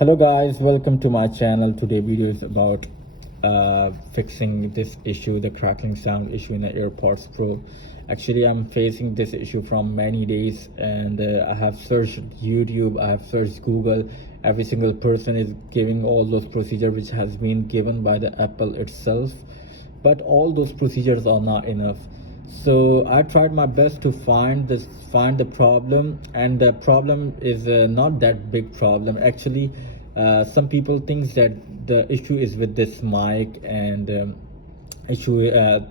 Hello guys, welcome to my channel. Today video is about fixing this issue, the crackling sound issue in the AirPods Pro. Actually, I'm facing this issue from many days, and I have searched YouTube, I have searched Google. Every single person is giving all those procedures which has been given by the Apple itself, but all those procedures are not enough. So I tried my best to find the problem, and the problem is not that big problem actually. Some people think that the issue is with this mic, and issue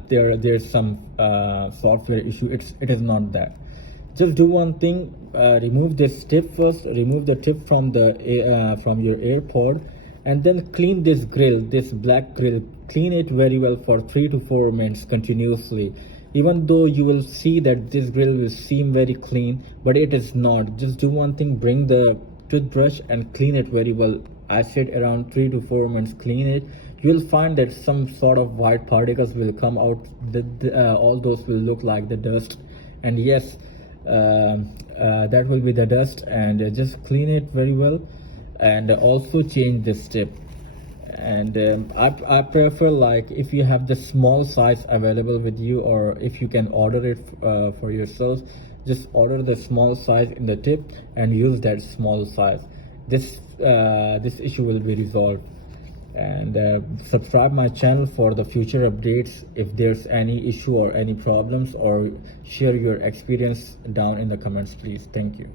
there's some software issue. It is not that. Just do one thing, remove this tip first, remove the tip from from your AirPod, and then clean this grill, this black grill. Clean it very well for 3 to 4 minutes continuously. Even though you will see that this grill will seem very clean, but it is not. Just do one thing, bring the toothbrush and clean it very well. I said around 3 to 4 minutes, clean it. You will find that some sort of white particles will come out. All those will look like the dust, and yes, that will be the dust. And just clean it very well, and also change this tip. And I prefer, like, if you have the small size available with you, or if you can order it for yourself, just order the small size in the tip and use that small size. This issue will be resolved. And subscribe my channel for the future updates. If there's any issue or any problems, or share your experience down in the comments, please. Thank you.